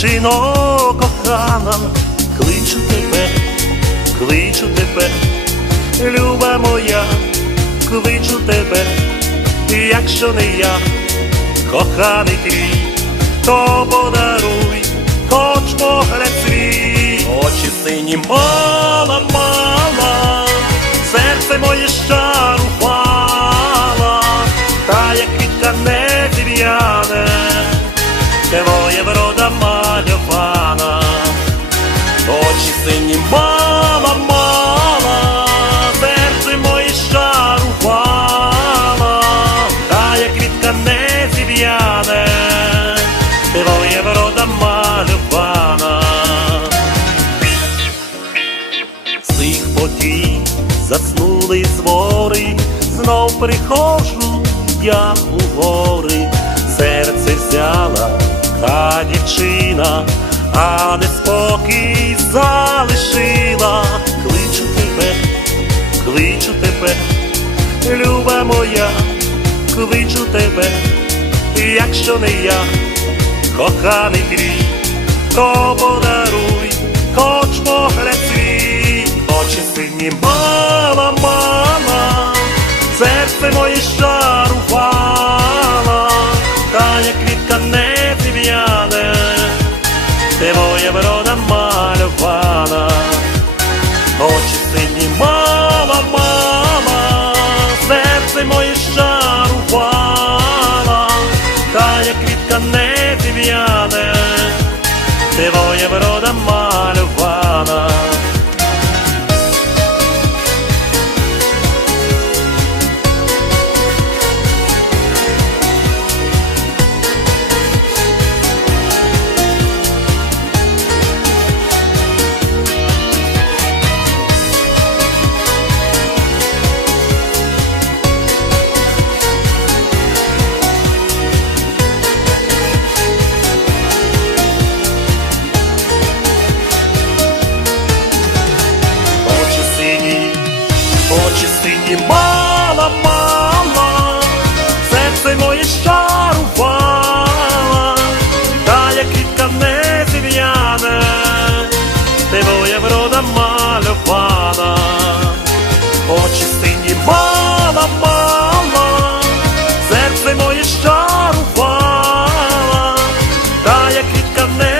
дівчино кохана, кличу тебе, кличу тебе, люба моя, кличу тебе, якщо не я, коханий твій, то подаруй, хоч погляд свій, очі сині мала, мала, серце моє щарувала, та як квітка не зів'яне, очі сині. Мала, мала, серце моє щарувала, та як квітка не зів'яне, твоє врода мальована. Цих подій заснули звори, знов приходжу я у гори, серце взяла та дівчина, а неспокій залишила, кличу тебе, кличу тебе, люба моя, кличу тебе, якщо не я, коханий твій, то подаруй, хоч погляд свій, очі сині мала, мала, серце моє щарувала, моя врода очі сині мала, мала, серце моє шарувала, та як квітка не пів'яне, дивоє врода мальована. Сині, мала, мала, серце моє щарувала, та як квітка не зів'яне, ти моя врода мальована, очі сині, мала, мала, серце моє щарувала, та як квітка не